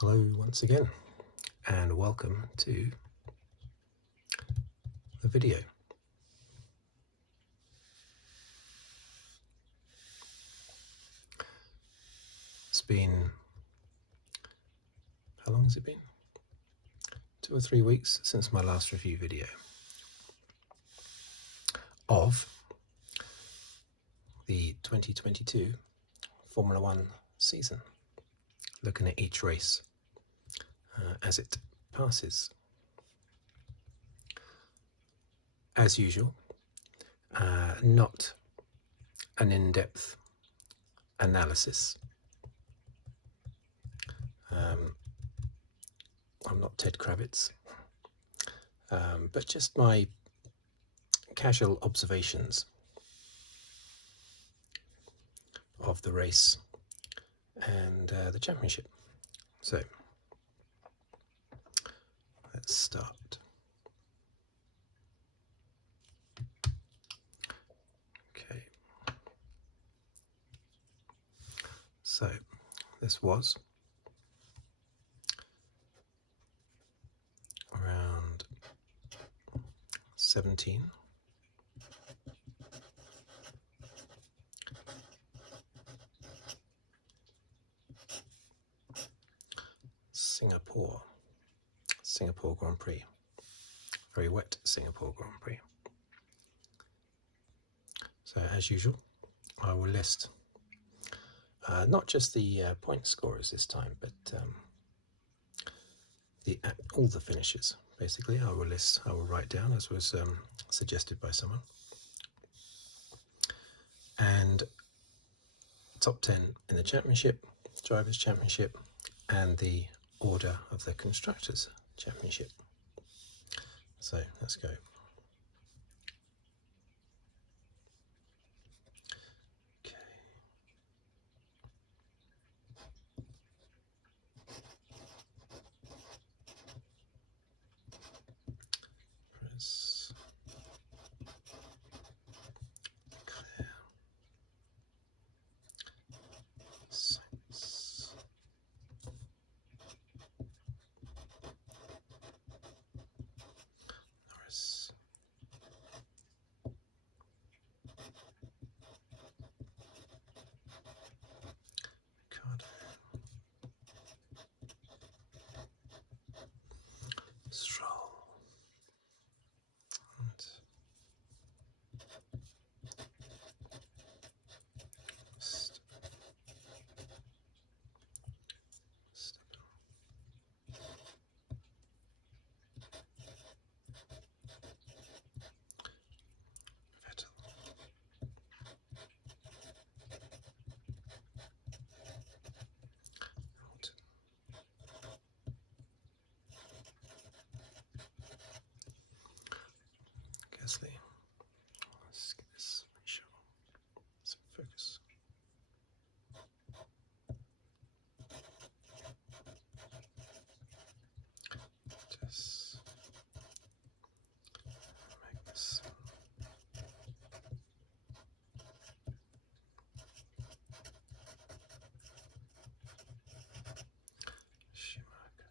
Hello once again, and welcome to the video. It's been, how long has it been? 2 or 3 weeks since my last review video of the 2022 Formula One season, looking at each race as it passes. As usual, not an in-depth analysis. I'm not Ted Kravitz, but just my casual observations of the race and the championship. So let's start. Okay. So this was around 17. Singapore Grand Prix. Very wet Singapore Grand Prix. So as usual, I will list not just the point scorers this time, but all the finishes. Basically, I will write down as was suggested by someone. And top 10 in the championship, drivers' championship, and the order of the constructors' championship. So let's go. Okay. Perez, Leclerc, Sainz, Norris, Ricardo, Stroll, and Verstappen. Vettel, Hamilton, Gasly. Let's get this, make sure. Some focus. Just make this. Schumacher.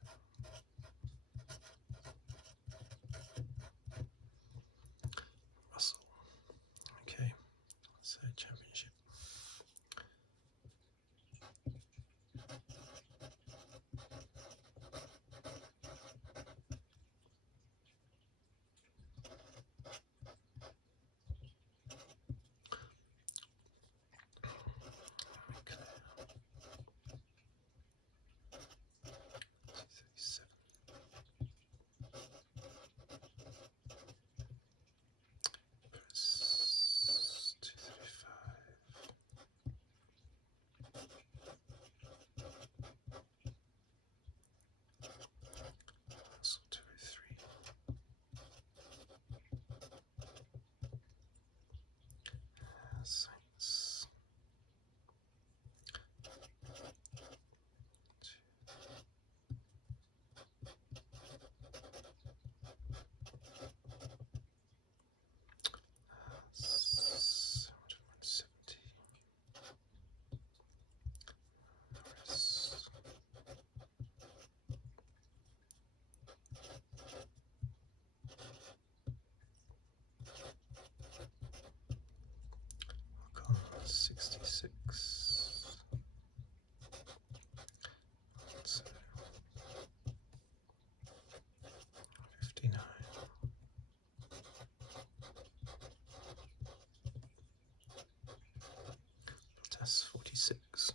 36.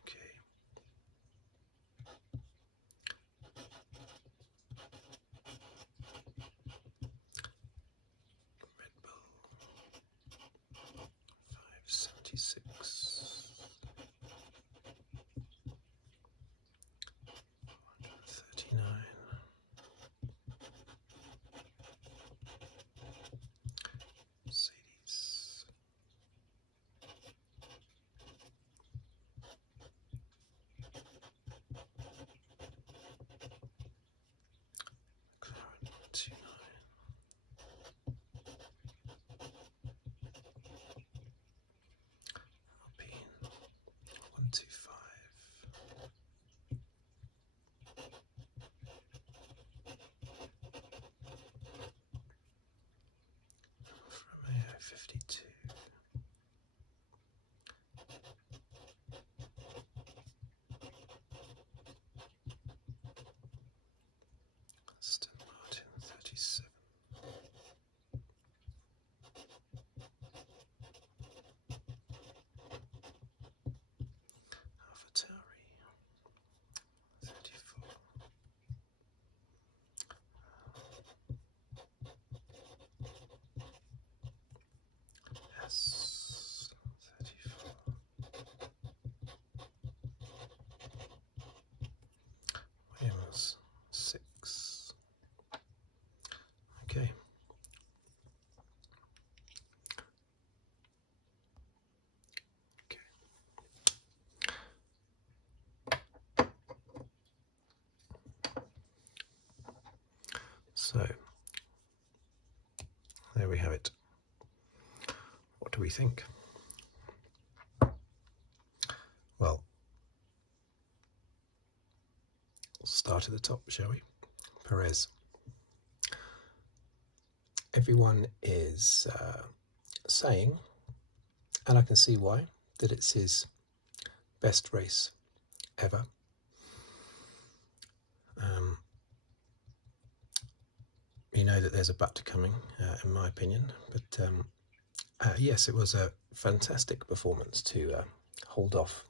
Okay. Red Bull 576. 139. Mercedes. McLaren 129. Alpine 125. Alfa Romeo 52. Aston Martin 37. AlphaTauri 34. S 34. Williams 6. Okay. Okay. So there we have it. What do we think? Well, we'll start at the top, shall we? Perez. Everyone is saying, and I can see why, that it's his best race ever. You know that there's a but coming, in my opinion, but yes, it was a fantastic performance to hold off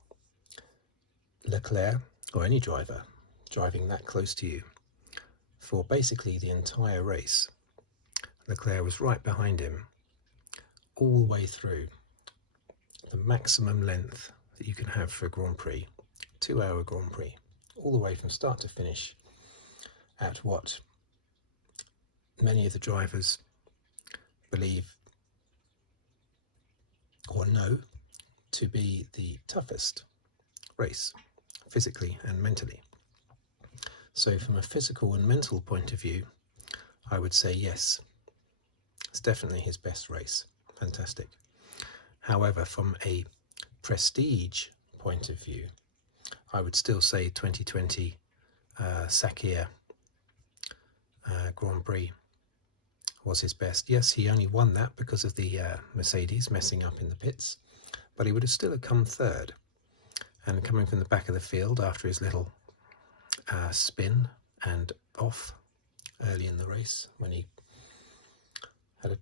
Leclerc, or any driver driving that close to you, for basically the entire race. Leclerc was right behind him all the way through. The maximum length that you can have for a Grand Prix, 2-hour Grand Prix, all the way from start to finish, at what many of the drivers believe or know to be the toughest race, physically and mentally. So from a physical and mental point of view, I would say yes, it's definitely his best race. Fantastic. However, from a prestige point of view, I would still say 2020 Sakir Grand Prix was his best. Yes, he only won that because of the Mercedes messing up in the pits, but he would have still come third. And coming from the back of the field after his little spin and off early in the race, when he had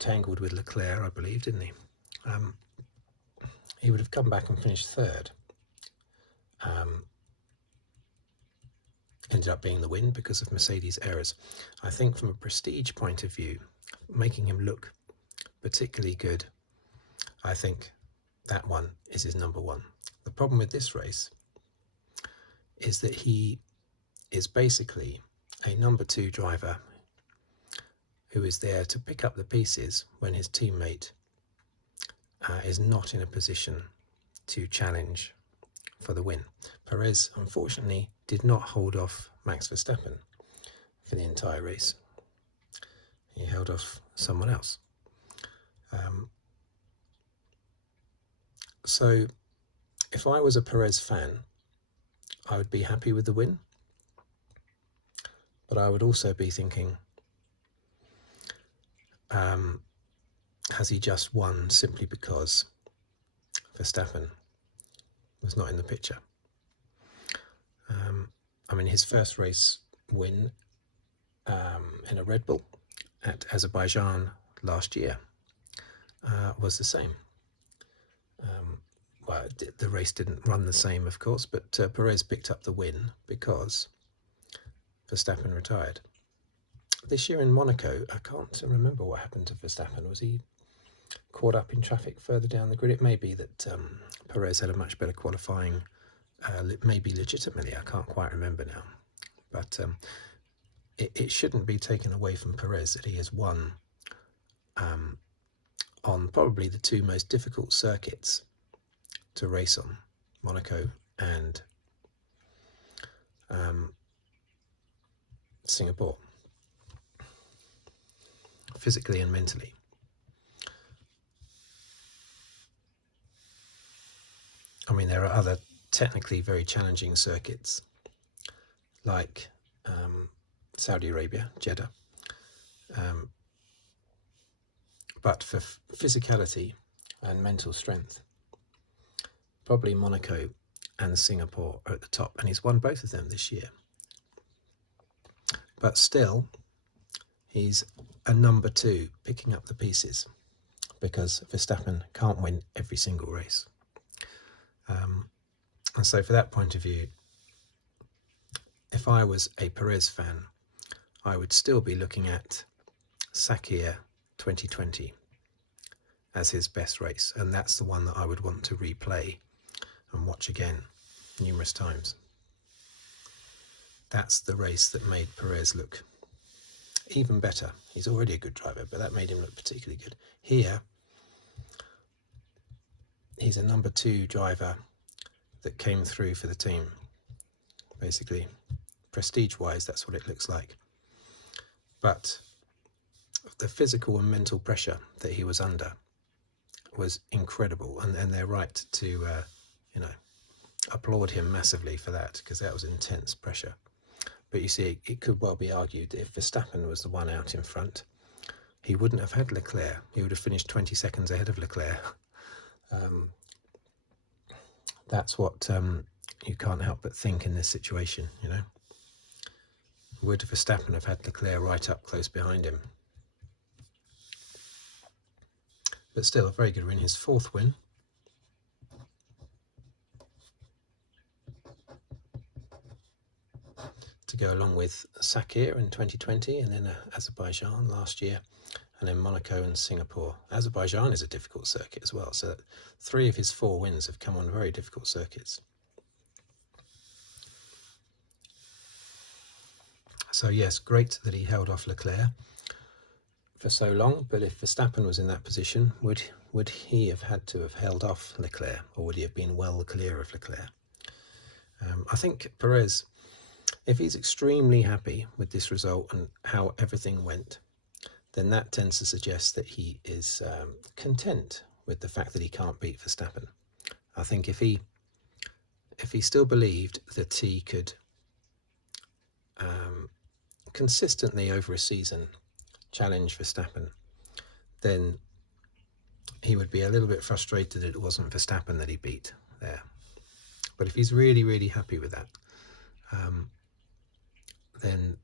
tangled with Leclerc, I believe, didn't he? He would have come back and finished third. Ended up being the win because of Mercedes' errors. I think from a prestige point of view, making him look particularly good, I think that one is his number one. The problem with this race is that he is basically a number 2 driver who is there to pick up the pieces when his teammate is not in a position to challenge for the win. Perez, unfortunately, did not hold off Max Verstappen for the entire race. He held off someone else. So if I was a Perez fan, I would be happy with the win, but I would also be thinking, has he just won simply because Verstappen was not in the picture? I mean, his first race win in a Red Bull at Azerbaijan last year was the same. Well, the race didn't run the same, of course, but Perez picked up the win because Verstappen retired. This year in Monaco, I can't remember what happened to Verstappen. Was he caught up in traffic further down the grid? It may be that Perez had a much better qualifying, maybe legitimately, I can't quite remember now. But it shouldn't be taken away from Perez that he has won on probably the two most difficult circuits to race on, Monaco and Singapore, physically and mentally. I mean, there are other technically very challenging circuits like Saudi Arabia, Jeddah, but for physicality and mental strength, probably Monaco and Singapore are at the top, and he's won both of them this year. But still, he's a number 2 picking up the pieces because Verstappen can't win every single race. And so for that point of view, if I was a Perez fan, I would still be looking at Sakir 2020 as his best race, and that's the one that I would want to replay and watch again numerous times. That's the race that made Perez look even better. He's already a good driver, but that made him look particularly good. Here, he's a number 2 driver that came through for the team. Basically, prestige-wise, that's what it looks like. But the physical and mental pressure that he was under was incredible, and they're right to, applaud him massively for that, because that was intense pressure. But you see, it could well be argued that if Verstappen was the one out in front, he wouldn't have had Leclerc. He would have finished 20 seconds ahead of Leclerc. That's what you can't help but think in this situation, you know. Would Verstappen have had Leclerc right up close behind him? But still, a very good win, his 4th win. To go along with Sakir in 2020, and then Azerbaijan last year, and then Monaco and Singapore. Azerbaijan is a difficult circuit as well, so 3 of his 4 wins have come on very difficult circuits. So yes, great that he held off Leclerc for so long, but if Verstappen was in that position, would he have had to have held off Leclerc, or would he have been well clear of Leclerc? I think Perez, if he's extremely happy with this result and how everything went, then that tends to suggest that he is content with the fact that he can't beat Verstappen. I think if he still believed that he could consistently over a season challenge Verstappen, then he would be a little bit frustrated that it wasn't Verstappen that he beat there. But if he's really, really happy with that, then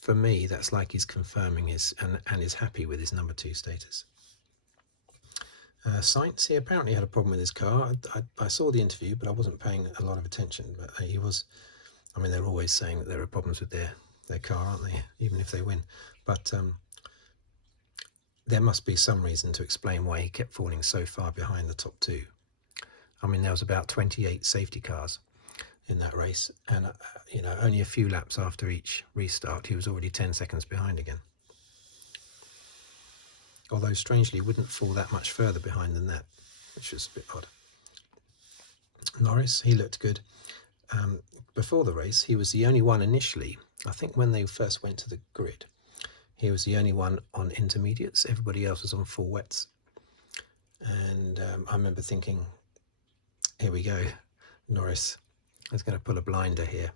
for me, that's like he's confirming his and is happy with his number 2 status. Sainz, he apparently had a problem with his car. I saw the interview, but I wasn't paying a lot of attention. But he was, I mean, they're always saying that there are problems with their car, aren't they? Even if they win. But there must be some reason to explain why he kept falling so far behind the top 2. I mean, there was about 28 safety cars in that race, and only a few laps after each restart, he was already 10 seconds behind again. Although, strangely, wouldn't fall that much further behind than that, which was a bit odd. Norris, he looked good. Before the race, he was the only one initially, I think when they first went to the grid, he was the only one on intermediates. Everybody else was on full wets. And I remember thinking, here we go, Norris is going to pull a blinder here.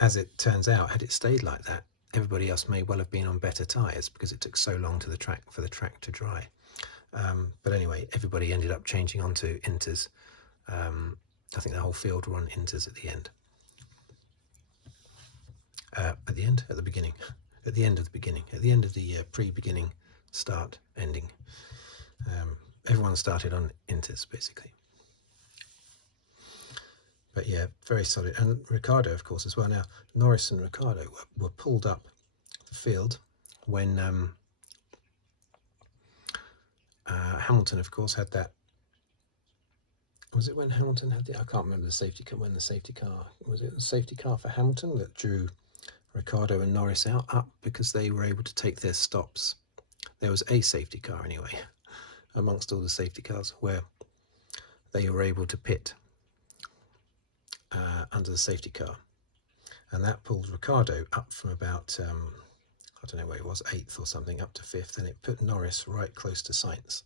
As it turns out, had it stayed like that, everybody else may well have been on better tyres because it took so long for the track to dry. But anyway, everybody ended up changing onto inters. I think the whole field were on inters at the end. At the beginning. at the end of the beginning, at the end of the pre-beginning, start, ending. Everyone started on Inters basically. But yeah, very solid. And Ricciardo, of course, as well. Now, Norris and Ricciardo were pulled up the field when Hamilton, of course, had that. Was it when Hamilton had the? I can't remember the safety car. When the safety car was it the safety car for Hamilton that drew Ricciardo and Norris up because they were able to take their stops. There was a safety car anyway, amongst all the safety cars, where they were able to pit under the safety car, and that pulled Ricciardo up from about I don't know where it was, 8th or something, up to 5th, and it put Norris right close to Sainz,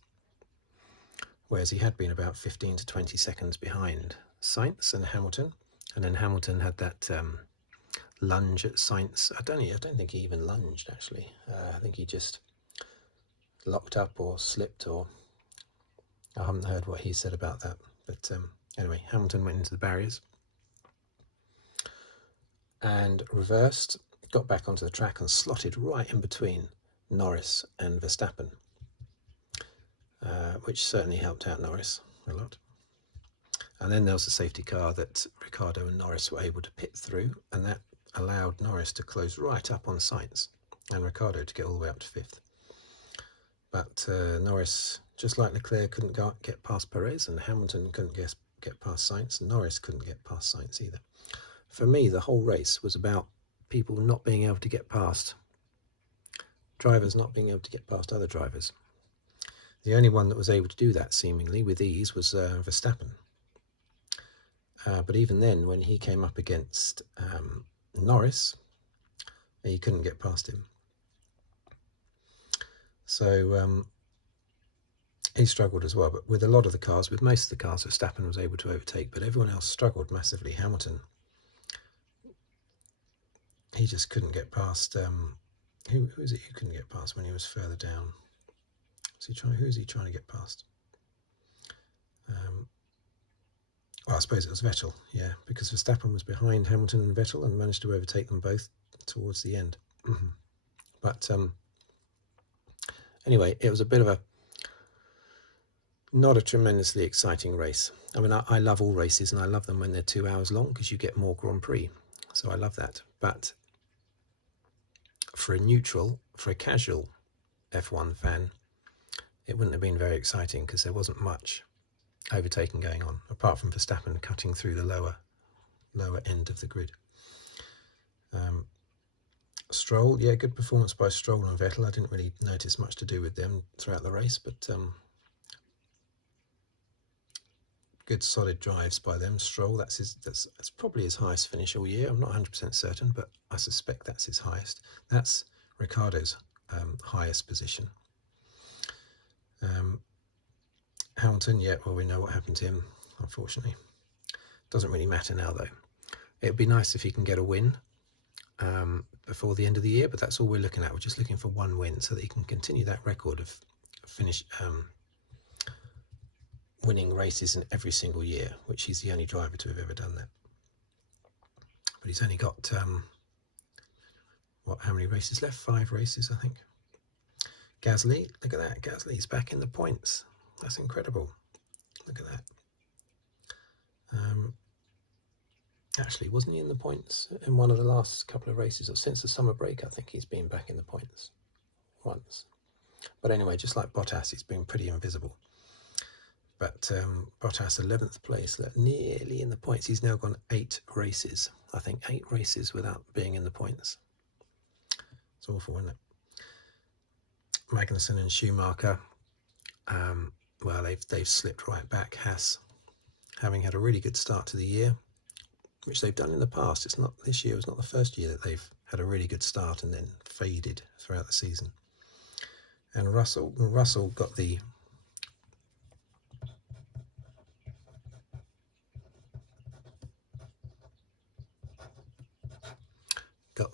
whereas he had been about 15 to 20 seconds behind Sainz and Hamilton. And then Hamilton had that lunge at Sainz. I don't think he even lunged actually. I think he just locked up or slipped, or I haven't heard what he said about that. But anyway, Hamilton went into the barriers and reversed, got back onto the track and slotted right in between Norris and Verstappen, which certainly helped out Norris a lot. And then there was a safety car that Ricciardo and Norris were able to pit through, and that allowed Norris to close right up on Sainz and Ricciardo to get all the way up to 5th. But Norris, just like Leclerc, couldn't get past Perez, and Hamilton couldn't get past Sainz, and Norris couldn't get past Sainz either. For me, the whole race was about people not being able to get past, drivers not being able to get past other drivers. The only one that was able to do that seemingly with ease was Verstappen. But even then, when he came up against Norris, he couldn't get past him. So he struggled as well. But with a lot of the cars, with most of the cars, Verstappen was able to overtake, but everyone else struggled massively. Hamilton, he just couldn't get past. Who is it? Who couldn't get past when he was further down? Who is he trying to get past? Well, I suppose it was Vettel, yeah, because Verstappen was behind Hamilton and Vettel and managed to overtake them both towards the end. But anyway, it was a bit of not a tremendously exciting race. I mean, I love all races, and I love them when they're 2 hours long because you get more Grand Prix. So I love that. But for a neutral, for a casual F1 fan, it wouldn't have been very exciting because there wasn't much overtaking going on, apart from Verstappen cutting through the lower end of the grid. Stroll, yeah, good performance by Stroll and Vettel. I didn't really notice much to do with them throughout the race, but good solid drives by them. Stroll, that's probably his highest finish all year. I'm not 100% certain, but I suspect that's his highest. That's Ricciardo's highest position. Hamilton, yeah, well, we know what happened to him, unfortunately. Doesn't really matter now, though. It'd be nice if he can get a win before the end of the year, but that's all we're looking at. We're just looking for one win so that he can continue that record of winning races in every single year, which he's the only driver to have ever done that. But he's only got, how many races left? 5 races, I think. Gasly, look at that. Gasly's back in the points. That's incredible. Look at that. Actually, wasn't he in the points in one of the last couple of races, or since the summer break? I think he's been back in the points once. But anyway, just like Bottas, he's been pretty invisible. But Bottas, 11th place, nearly in the points. He's now gone 8 races. I think 8 races without being in the points. It's awful, isn't it? Magnussen and Schumacher, well, they've slipped right back. Haas, having had a really good start to the year, which they've done in the past. This year was not the first year that they've had a really good start and then faded throughout the season. And Russell got the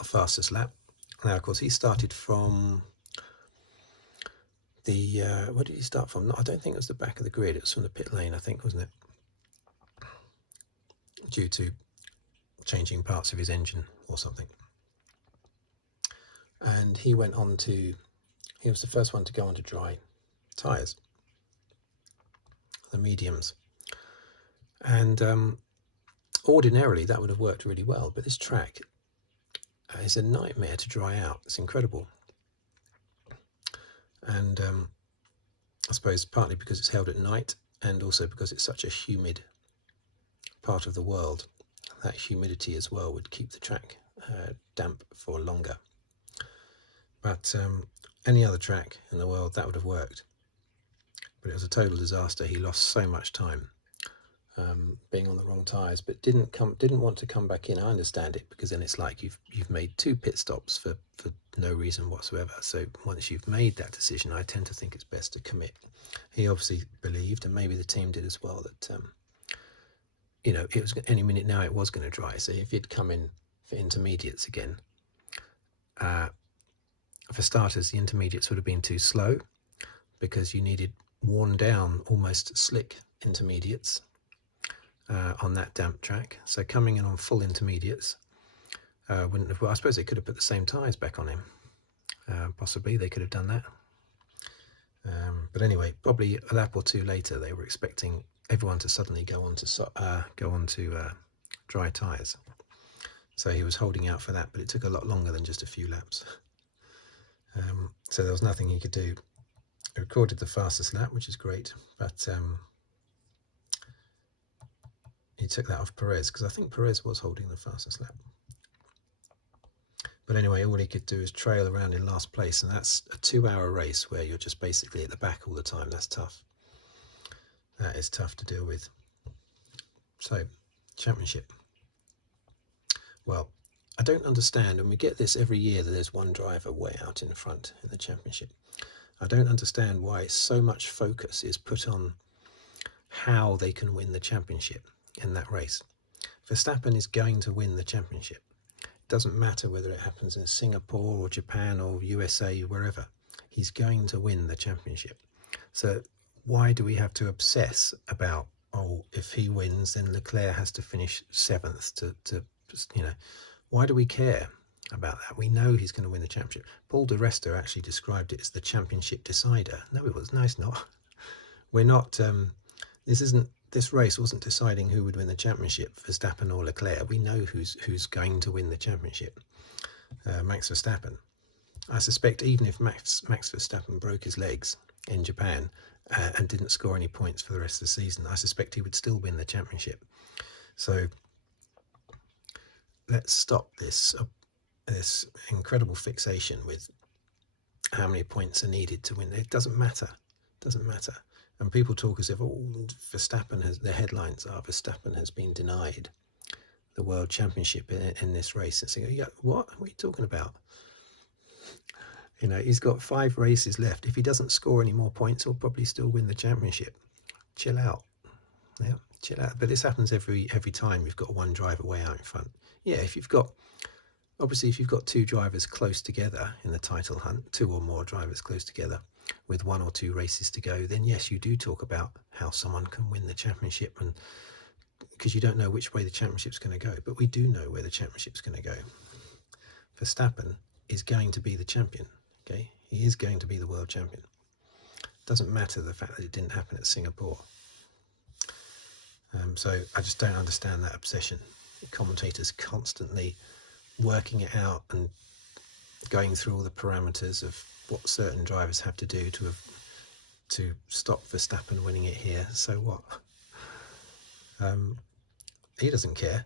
fastest lap. Now, of course, he started from the where did he start from? No, I don't think it was the back of the grid. It was from the pit lane, I think, wasn't it? Due to changing parts of his engine or something. and he was the first one to go onto dry tyres, the mediums. And ordinarily that would have worked really well, but this track is a nightmare to dry out. It's incredible. And I suppose partly because it's held at night, and also because it's such a humid part of the world, that humidity as well would keep the track damp for longer. But any other track in the world that would have worked, but it was a total disaster. He lost so much time being on the wrong tyres, but didn't want to come back in. I understand it, because then it's like you've made 2 pit stops for no reason whatsoever. So once you've made that decision, I tend to think it's best to commit. He obviously believed, and maybe the team did as well, that it was any minute now it was going to dry. So if he'd come in for intermediates again, for starters, the intermediates would have been too slow, because you needed worn down, almost slick intermediates on that damp track. So coming in on full intermediates wouldn't have. Well, I suppose they could have put the same tyres back on him. Possibly they could have done that. But anyway, probably a lap or 2 later, they were expecting everyone to suddenly go on to dry tyres. So he was holding out for that, but it took a lot longer than just a few laps. So there was nothing he could do. He recorded the fastest lap, which is great, but he took that off Perez, because I think Perez was holding the fastest lap. But anyway, all he could do is trail around in last place, and that's a 2-hour race where you're just basically at the back all the time. That's tough. That is tough to deal with. So, championship. Well, I don't understand, and we get this every year, that there's one driver way out in front in the championship. I don't understand why so much focus is put on how they can win the championship in that race. Verstappen is going to win the championship. It doesn't matter whether it happens in Singapore or Japan or USA, wherever. He's going to win the championship. So why do we have to obsess about, if he wins, then Leclerc has to finish 7th to why do we care about that? We know he's going to win the championship. Paul di Resta actually described it as the championship decider. No, it was. No, it's not. We're not. This race wasn't deciding who would win the championship, Verstappen or Leclerc. We know who's going to win the championship, Max Verstappen. I suspect even if Max Verstappen broke his legs in Japan and didn't score any points for the rest of the season, I suspect he would still win the championship. So let's stop this incredible fixation with how many points are needed to win. It doesn't matter. It doesn't matter. And people talk as if, the headlines are, Verstappen has been denied the world championship in this race. And so you go, what are you talking about? He's got 5 races left. If he doesn't score any more points, he'll probably still win the championship. Chill out. Yeah, chill out. But this happens every time you've got one driver way out in front. Yeah, if you've got 2 drivers close together in the title hunt, 2 or more drivers close together with 1 or 2 races to go, then yes, you do talk about how someone can win the championship, and because you don't know which way the championship's going to go. But we do know where the championship's going to go. Verstappen is going to be the champion. Okay, he is going to be the world champion. Doesn't matter the fact that it didn't happen at Singapore. So I just don't understand that obsession. The commentators constantly working it out and going through all the parameters of what certain drivers have to do to stop Verstappen winning it here. So what? He doesn't care.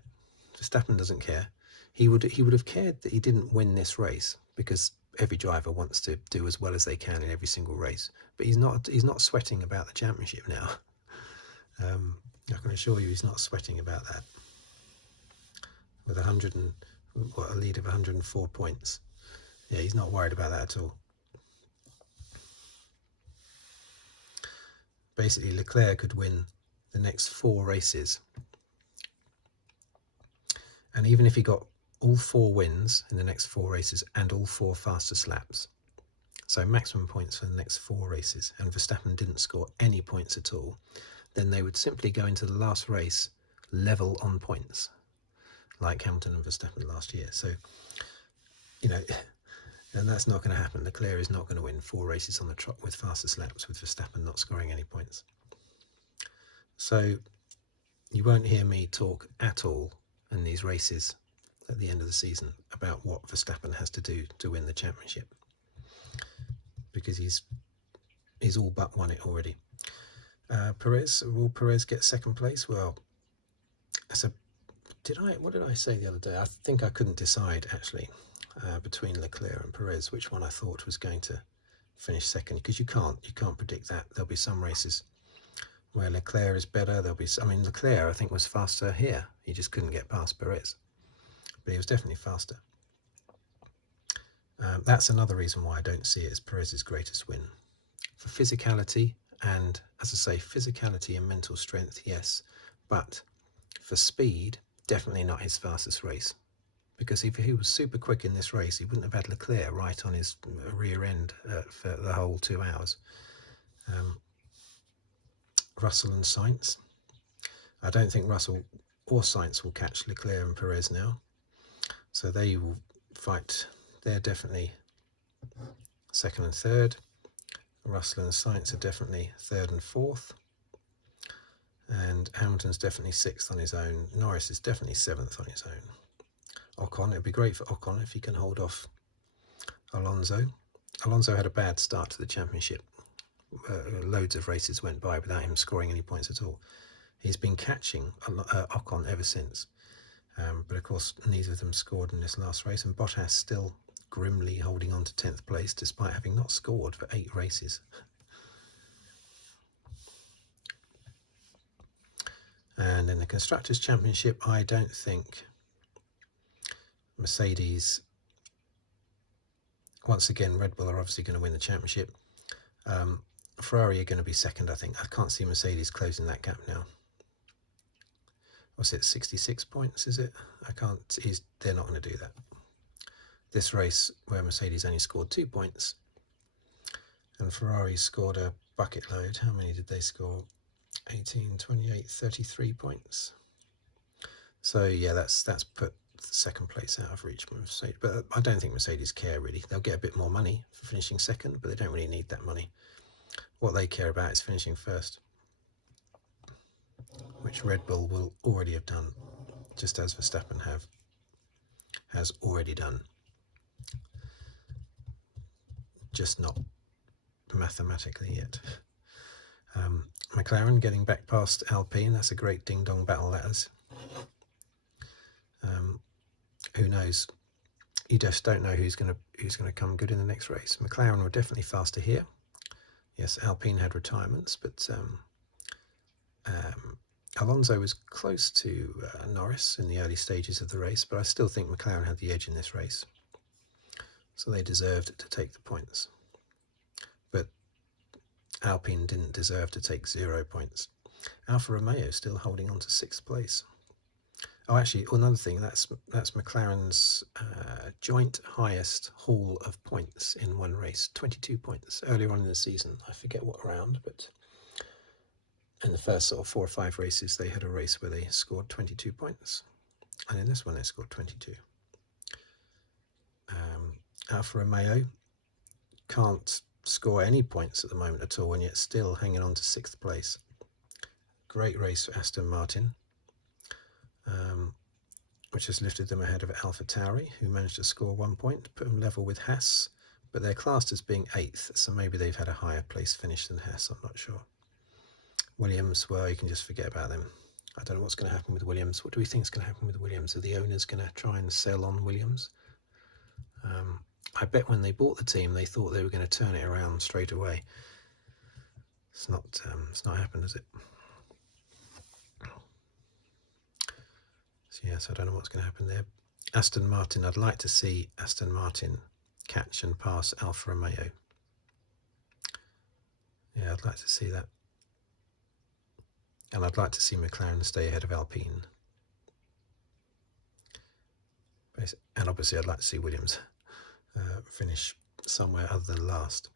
Verstappen doesn't care. He would have cared that he didn't win this race, because every driver wants to do as well as they can in every single race. But he's not sweating about the championship now. I can assure you he's not sweating about that. With a lead of 104 points. Yeah, he's not worried about that at all. Basically, Leclerc could win the next 4 races. And even if he got all 4 wins in the next 4 races and all 4 fastest laps, so maximum points for the next 4 races, and Verstappen didn't score any points at all, then they would simply go into the last race level on points, like Hamilton and Verstappen last year. So, And that's not going to happen. Leclerc is not going to win 4 races on the trot with fastest laps with Verstappen not scoring any points. So you won't hear me talk at all in these races at the end of the season about what Verstappen has to do to win the championship, because he's all but won it already. Perez, will Perez get second place? Well, so what did I say the other day? I think I couldn't decide actually between Leclerc and Perez which one I thought was going to finish second, because you can't predict that. There'll be some races where Leclerc is better. Leclerc I think was faster here. He just couldn't get past Perez, but he was definitely faster. That's another reason why I don't see it as Perez's greatest win. For physicality, and as I say, physicality and mental strength, yes, but for speed, definitely not his fastest race. Because if he was super quick in this race, he wouldn't have had Leclerc right on his rear end for the whole 2 hours. Russell and Sainz. I don't think Russell or Sainz will catch Leclerc and Perez now. So they will fight. They're definitely second and third. Russell and Sainz are definitely third and fourth. And Hamilton's definitely sixth on his own. Norris is definitely seventh on his own. Ocon, it'd be great for Ocon if he can hold off Alonso. Alonso had a bad start to the championship. Loads of races went by without him scoring any points at all. He's been catching Ocon ever since. But of course, neither of them scored in this last race, and Bottas still grimly holding on to 10th place despite having not scored for 8 races. And in the Constructors' Championship, I don't think Mercedes, once again, Red Bull are obviously going to win the championship. Ferrari are going to be second, I think. I can't see Mercedes closing that gap now. What's it, 66 points, is it? They're not going to do that. This race, where Mercedes only scored 2 points, and Ferrari scored a bucket load. How many did they score? 18, 28, 33 points. So yeah, that's put second place out of reach for Mercedes. But I don't think Mercedes care really. They'll get a bit more money for finishing second, but they don't really need that money. What they care about is finishing first, which Red Bull will already have done, just as Verstappen has already done. Just not mathematically yet. McLaren getting back past Alpine, that's a great ding-dong battle that is. Who knows? You just don't know who's going to come good in the next race. McLaren were definitely faster here. Yes, Alpine had retirements, but Alonso was close to Norris in the early stages of the race, but I still think McLaren had the edge in this race. So they deserved to take the points. But Alpine didn't deserve to take 0 points. Alfa Romeo still holding on to 6th place. Oh, actually, another thing, that's McLaren's joint highest haul of points in one race, 22 points. Earlier on in the season, I forget what round, but in the first sort of 4 or 5 races, they had a race where they scored 22 points. And in this one, they scored 22. Alfa Romeo can't score any points at the moment at all, and yet still hanging on to 6th place. Great race for Aston Martin, which has lifted them ahead of AlphaTauri, who managed to score 1 point, put them level with Haas, but they're classed as being 8th, so maybe they've had a higher place finish than Haas, I'm not sure. Williams, well, you can just forget about them. I don't know what's going to happen with Williams. What do we think is going to happen with Williams? Are the owners going to try and sell on Williams? I bet when they bought the team, they thought they were going to turn it around straight away. It's not happened, has it? So yes, I don't know what's going to happen there. Aston Martin, I'd like to see Aston Martin catch and pass Alfa Romeo. Yeah, I'd like to see that. And I'd like to see McLaren stay ahead of Alpine. And obviously I'd like to see Williams finish somewhere other than last.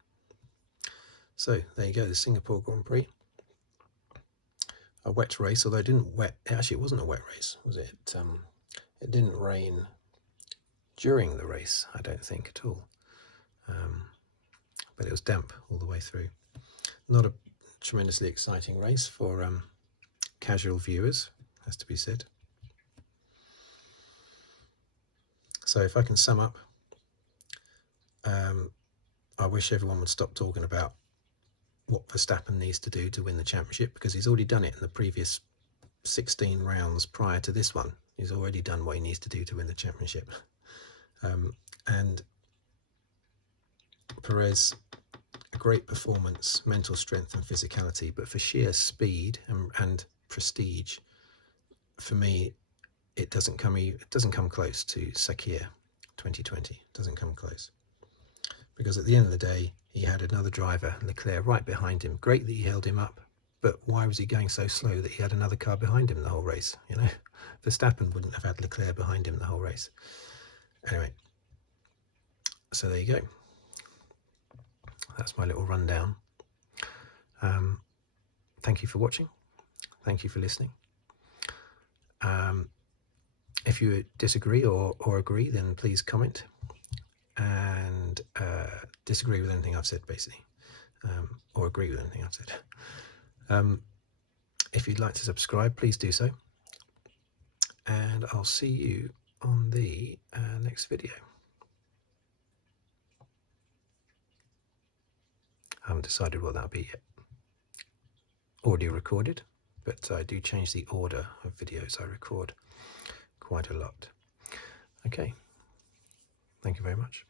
So there you go, the Singapore Grand Prix. A wet race, although it wasn't a wet race, was it? It didn't rain during the race, I don't think at all. but it was damp all the way through. Not a tremendously exciting race for casual viewers, has to be said. So if I can sum up, I wish everyone would stop talking about what Verstappen needs to do to win the championship, because he's already done it in the previous 16 rounds prior to this one. He's already done what he needs to do to win the championship. And Perez, a great performance, mental strength and physicality, but for sheer speed and prestige, for me, it doesn't come close to Sakir 2020. It doesn't come close. Because at the end of the day, he had another driver, Leclerc, right behind him. Great that he held him up, but why was he going so slow that he had another car behind him the whole race? You know, Verstappen wouldn't have had Leclerc behind him the whole race. Anyway, so there you go. That's my little rundown. Thank you for watching. Thank you for listening. If you disagree or agree, then please comment. And disagree with anything I've said, basically, or agree with anything I've said. If you'd like to subscribe, please do so. And I'll see you on the next video. I haven't decided what that'll be yet. Audio recorded, but I do change the order of videos I record quite a lot. Okay, thank you very much.